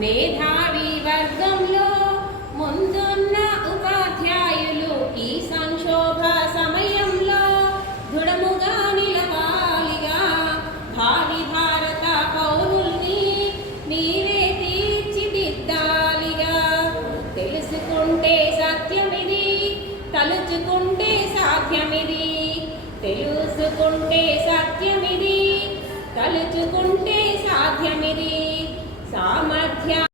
మేధావి వర్గంలో ముందున్న ఉపాధ్యాయులు ఈ సంక్షోభ సమయంలో దృఢముగా నిలవాలిగా. భావి భారత పౌరుల్ని మీరే తీర్చిదిద్దాలిగా. తెలుసుకుంటే సత్యమిది, తలుచుకుంటే సాధ్యమిది. తెలుసుకుంటే సత్యమిది,